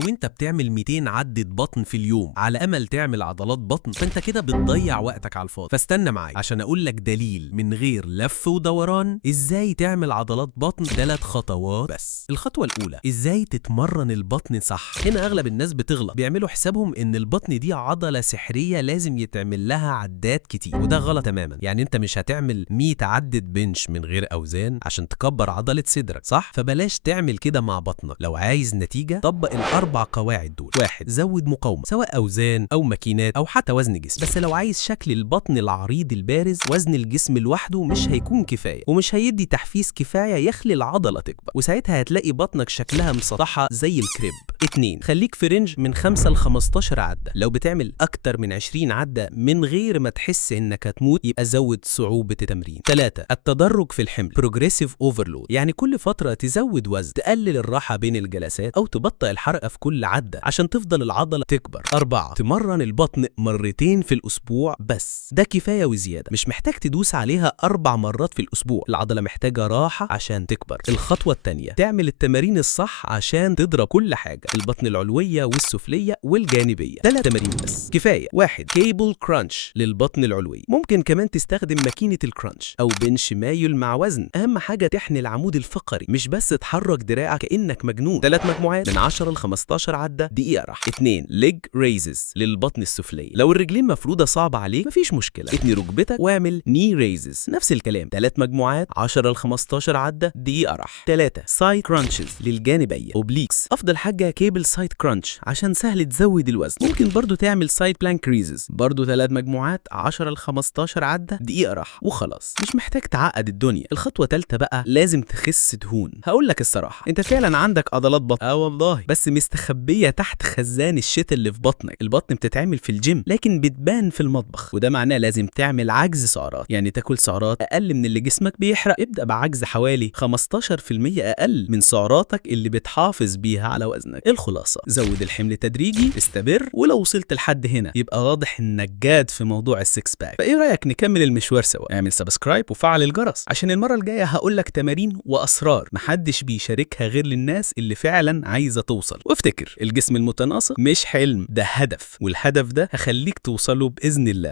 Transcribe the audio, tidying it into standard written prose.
لو انت بتعمل 200 عدة بطن في اليوم على امل تعمل عضلات بطن، فانت كده بتضيع وقتك على الفاضي. فاستنى معايا عشان اقول لك دليل من غير لف ودوران ازاي تعمل عضلات بطن. 3 خطوات بس. الخطوة الاولى، ازاي تتمرن البطن صح. هنا اغلب الناس بتغلط، بيعملوا حسابهم ان البطن دي عضلة سحرية لازم يتعمل لها عدات كتير، وده غلط تماما. يعني انت مش هتعمل 100 عدة بنش من غير اوزان عشان تكبر عضلة صدرك، صح؟ فبلاش تعمل كده مع بطنك. لو عايز نتيجة طبق ال4 قواعد دول. 1. زود مقاومة، سواء اوزان او ماكينات او حتى وزن جسم. بس لو عايز شكل البطن العريض البارز، وزن الجسم لوحده مش هيكون كفاية، ومش هيدي تحفيز كفاية يخلي العضلة تكبر، وساعتها هتلاقي بطنك شكلها مسطحة زي الكريب. 2. خليك في رينج من 5 ل 15 عدة. لو بتعمل اكتر من 20 عدة من غير ما تحس انك هتموت، يبقى زود صعوبة التمرين. 3. التدرج في الحمل، بروجريسيف اوفرلود، يعني كل فترة تزود وزن، تقلل الراحة بين الجلسات او تبطئ الحركة في كل عدة عشان تفضل العضلة تكبر. 4. تمرن البطن مرتين في الاسبوع بس، ده كفاية وزيادة. مش محتاج تدوس عليها 4 مرات في الاسبوع، العضلة محتاجة راحة عشان تكبر. الخطوة الثانية، تعمل التمارين الصح عشان تضرب كل حاجة، البطن العلوية والسفلية والجانبية. 3 تمارين بس كفاية. 1. كيبل كرانش للبطن العلوي، ممكن كمان تستخدم ماكينة الكرانش او بنش مايل مع وزن. اهم حاجة تحني العمود الفقري، مش بس تحرك دراعك كأنك مجنون. 3 مجموعات من 10 ل 15 عدة، دقيقة راحة. 2. ليج ريزز للبطن السفلية، لو الرجلين مفرودة صعبة عليك مفيش مشكلة، اتني ركبتك واعمل ني ريزز، نفس الكلام. 3 مجموعات 10 ل 15 عدة، دقيقة راحة. 3. سايد كرانشز للجانبية اوبليكس، افضل حاجة كيبل سايد كرانش عشان سهل تزود الوزن. ممكن برضو تعمل سايد بلانك ريزز، برضو 3 مجموعات 10 ل 15 عدة، دقيقة راحة، وخلاص. مش محتاج تعقد الدنيا. الخطوة 3 بقى، لازم تخس دهون. هقول لك الصراحة، انت فعلا عندك عضلات بطن، والله، بس مستخبية تحت خزان الشتاء اللي في بطنك. البطن بتتعمل في الجيم لكن بتبان في المطبخ، وده معناه لازم تعمل عجز سعرات، يعني تاكل سعرات اقل من اللي جسمك بيحرق. ابدأ بعجز حوالي 15% اقل من سعراتك اللي بتحافظ بيها على وزنك. الخلاصة، زود الحمل تدريجي، استمر، ولو وصلت لحد هنا يبقى واضح انك جاد في موضوع السكس باك. فايه رأيك نكمل المشوار سوا؟ اعمل سبسكرايب وفعل الجرس عشان المرة الجاية هقول لك تمارين واسرار محدش بيشاركها غير للناس اللي فعلا عايزة توصل. وافتكر، الجسم المتناسق مش حلم، ده هدف، والهدف ده هخليك توصله بإذن الله.